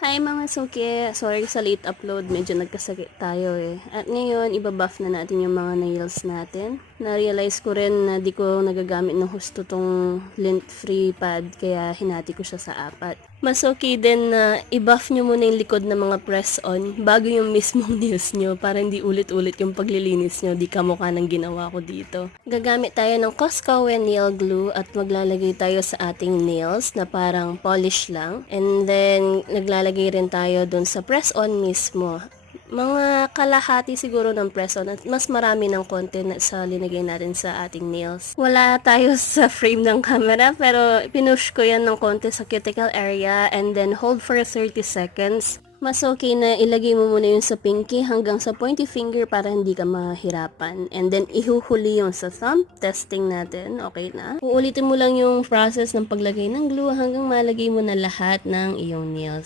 Hi mga suki! Sorry sa late upload, medyo nagkasakit tayo eh. At ngayon, ibabuff na natin yung mga nails natin. Na-realize ko rin na di ko nagagamit ng husto tong lint-free pad, kaya hinati ko siya sa apat. Mas okay din na i-buff nyo muna yung likod ng mga press-on bago yung mismong nails nyo para hindi ulit-ulit yung paglilinis nyo, di kamukha ng ginawa ko dito. Gagamit tayo ng Costco nail glue at maglalagay tayo sa ating nails na parang polish lang. And then, naglalagay rin tayo dun sa press-on mismo. Mga kalahati siguro ng press-on at mas marami ng konti na sa linagay natin sa ating nails. Wala tayo sa frame ng camera pero pinush ko yan ng konti sa cuticle area and then hold for 30 seconds. Mas okay na ilagay mo muna yung sa pinky hanggang sa pointy finger para hindi ka mahirapan. And then ihuhuli yung sa thumb. Testing natin. Okay na. Uulitin mo lang yung process ng paglagay ng glue hanggang malagay mo na lahat ng iyong nails.